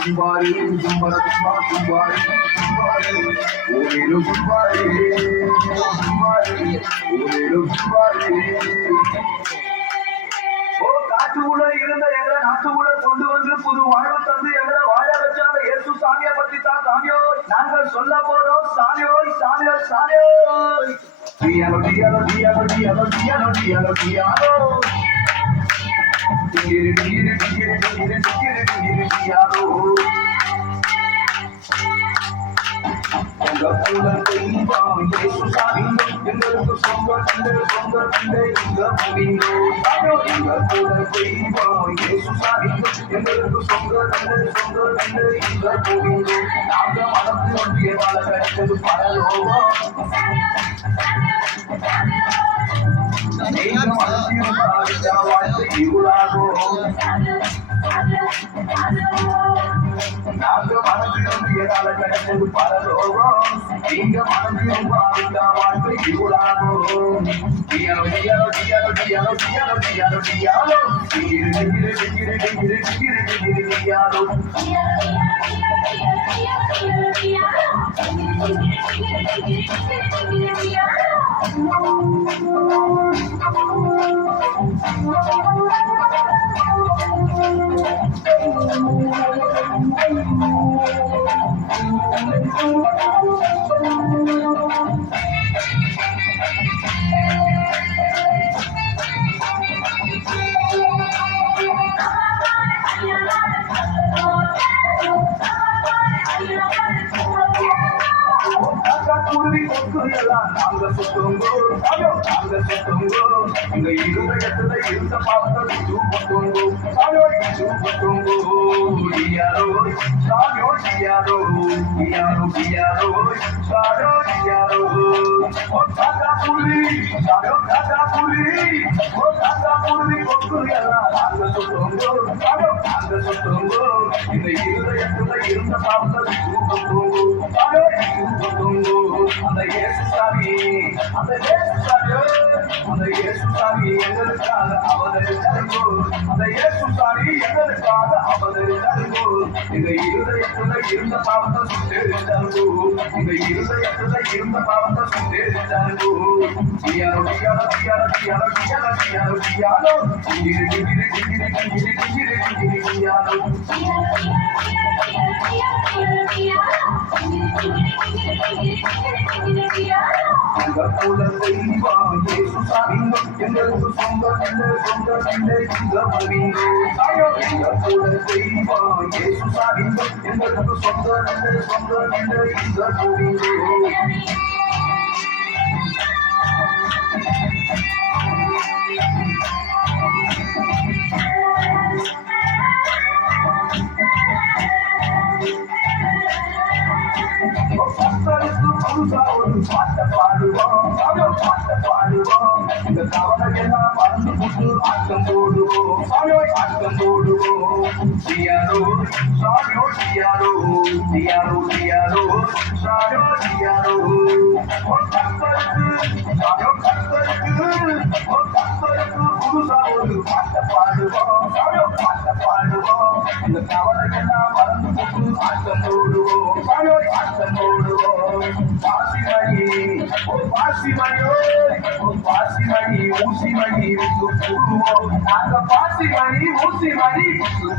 Kumbari, Kumbara, Kumbari, Kumbari, Urilu Kumbari, Kumbari, Urilu Kumbari. ஓ காட்டுக்குள்ள இருந்த எங்களை நாட்டுக்குள்ள கொண்டு வந்து புது வாழ்வு தந்து எங்களை வாழ வச்ச அந்த இயேசு சாமியை பத்தி தான் சாமியோ நாங்கள் சொல்ல போறோம். சாமியோய் சாமியோய் சாமியோய் டியாலோ டியாலோ டியாலோ டியாலோ டியாலோ டியாலோ டியாலோ டிகிரி டிகிரி டிகிரி டிகிரி டிகிரி டிகிரி டியாலோ தெய்வம் இயேசு சாமி எங்களுக்கு சொந்த தந்தை சொந்த தந்தை இந்த பூமியிலோ எங்கள் கூட தெய்வம் இயேசு சாமி எங்களுக்கு சொந்த தந்தை சொந்த தந்தை இந்த பூமியிலோ நாங்க மனத்தில் ஒன்றிய வாழ கிடைத்தது பரலோகம். நீங்க மனத்தில் வாழ்க்கை இருளாகும். நாங்க மனதில் கிடைத்தது பரலோகம். நீங்க மனதில் வாழ்க்கை இருளாகும். டியாலோ டியாலோ டியாலோ டியாலோ டியாலோ டியாலோ டியாலோ டிகிரி டிகிரி டிகிரி டிகிரி டிகிரி டிகிரி டியாலோ குருவி கொக்கு எல்லாம் நாங்க சுத்தோங்கோ நாங்க சுத்தோங்கோ எங்க இருதயத்துல இருந்த பாவத்தை சூப்பத்தோங்கோ சூப்பத்தோங்கோ டியாரோ சாமியோ டியாரோ டியாரோ டியாரோ சாரோ டியாரோ ஓ காக்கா குருவி சாரோ காக்கா குருவி ஓ காக்கா குருவி கொக்கு எல்லாம் நாங்க சுத்தோங்கோ நாங்க சுத்தோங்கோ எங்க இருதயத்துல இருந்த பாவத்தை சூப்பத்தோங்கோ சாரோ சூப்பத்தோங்கோ அந்த இயேசு சாமி அந்த இயேசு சாமி அந்த இயேசு சாமி எங்களுக்காக அவதரித்தாருங்கோ அந்த இயேசு சாமி எங்களுக்காக அவதரித்தாருங்கோ எங்க இருதயத்துல இருந்த பாவத்தை சுட்டெரித்தாருங்கோ எங்க இருதயத்துல இருந்த பாவத்தை சுட்டெரித்தாருங்கோ டியாலோ டியாலோ டியாலோ டியாலோ டியாலோ டியாலோ டியாலோ டிகிரி டிகிரி டிகிரி டிகிரி டிகிரி டிகிரி டியாலோ எங்கள் கூட தெய்வம் இயேசு சாமி எங்களுக்கு சொந்த தந்தை சொந்த தந்தை இந்த பூமியிலோ எங்கள் கூட தெய்வம் இயேசு சாமி எங்களுக்கு சொந்த தந்தை சொந்த தந்தை இந்த பூமியிலோ ஒரு பாட்ட பாடுவோம் பாட்ட பாடுவோம் இந்த கவலை எல்லாம் மறந்து போட்டு ஆட்டம் போடுவோம் ஆட்டம் போடுவோம் டியாரோ சாரியோ டியாரோ டியாரோ டியாரோ சாரியோ டியாரோ கத்தருக்கு சாரியோ கத்தருக்கு புதுசா ஒரு பாட்ட பாடுவோம் பாட்ட பாடுவோம் இந்த கவலை எல்லாம் மறந்து போட்டு ஆட்டம் போடுவோம் ஆட்டம் போடுவோம் பாசிமணி பாசிமணியோ பாசிமணி ஊசிமணி கூடுவோம் நாங்க பாசிமணி ஊசிமணி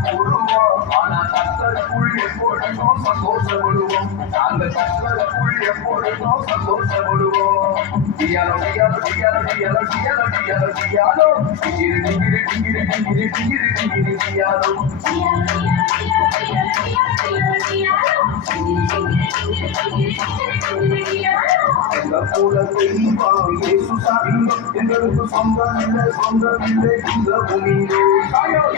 கூடுவோம் ஆனா கத்தருக்குள் எப்பொழுதும் சந்தோஷப்படுவோம் நாங்க கத்தருக்குள் எப்பொழுதும் சந்தோஷப்படுவோம் டியாலோ டியாலோ டியாலோ டியாலோ டியாலோ டியாலோ டியாலோ டிகிரி டிகிரி டிகிரி டிகிரி டிகிரி டிகிரி டியாலோ எங்கள் கூட தெய்வம் இயேசு சாமி எங்களுக்கு சொந்தம் இல்லை இந்த பூமியிலோ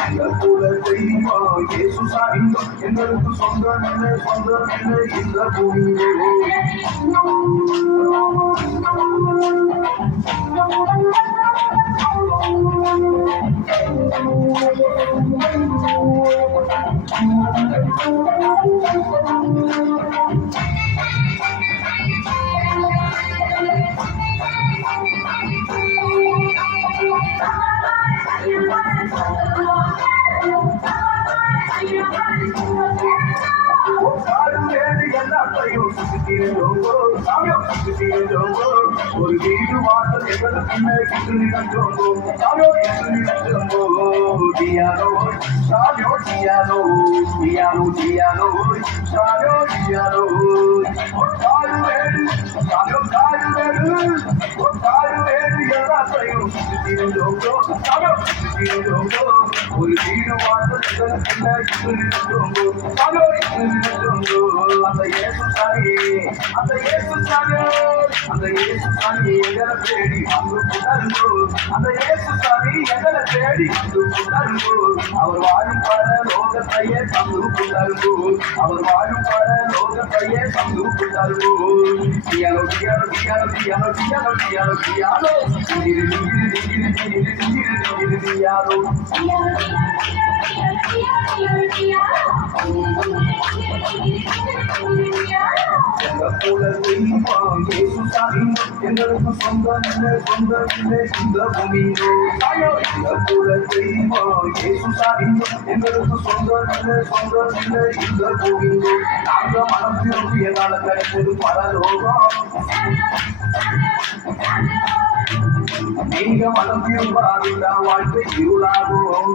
எங்கள் கூட தெய்வம் இயேசு சாமி எங்களுக்கு சொந்தம் இல்லை இந்த பூமியிலோ எல்லாத்தையும் சுத்திருந்தோங்கோ சாமியோ சுத்திருந்தோங்கோ ஒரு வீடு வாசல் எங்களுக்குமே கிட்டு நிகழ்ந்தோங்கோ சாமியோ கிட்டு நிகழ்ந்தோங்கோ டியானோ சாமியோ டியானோ டியானோ டியானோ சாமியோ டியானோ காடு வேடு சாமியோ காடு வேடு காடு வேடு எல்லாத்தையும் சுத்திருந்தோங்கோ சாமியோ சுத்திருந்தோங்கோ ஒரு வீடு வாசல் எங்களுக்குமே கிட்டு நிகழ்ந்தோங்கோ சாமியோ கிட்டு நிகழ்ந்தோங்கோ அந்த இயேசு சாமி அந்த இயேசு சாமி அந்த இயேசு சாமி எங்களை தேடி வந்து புதருங்கோ அந்த இயேசு சாமி எங்களை தேடி வந்து புதருங்கோ அவர் வாழும் பல லோகத்தையே தந்து புதருங்கோ அவர் வாழும் பல லோகத்தையே தந்து புதருங்கோ டியாலோ டியாலோ டியாலோ டியாலோ டியாலோ டியாலோ டியாலோ டிங்கிரி டிங்கிரி டிங்கிரி டிங்கிரி டிங்கிரி டிங்கிரி டியாலோ எங்களுக்கு சொந்தம் இல்லை சொந்தம் இல்லை இந்த பூமியோ எங்களை தெய்வம் இயேசு சாமி எங்களுக்கு சொந்தம் இல்லை சொந்தம் இல்லை இந்த பூமியோ நாங்க மனம் திரும்பியதால கிடைச்சது பரலோகம் நீங்க மனம் திரும்பாவிட்டா வாழ்க்கை இருளாகும்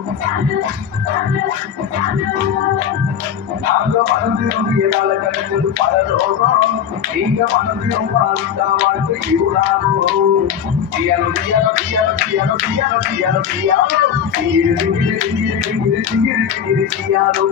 நாங்க மனம் திரும்பியதால கிடைச்சது பரலோகம் நீங்க மனம் திரும்பாவிட்டா வாழ்க்கை இருளாகும் டியாலோ டியாலோ டியாலோ டியாலோ டியாலோ டியாலோ டியாலோ டிங்கிரி டிங்கிரி டிங்கிரி டிங்கிரி டிங்கிரி டிங்கிரி டியாலோ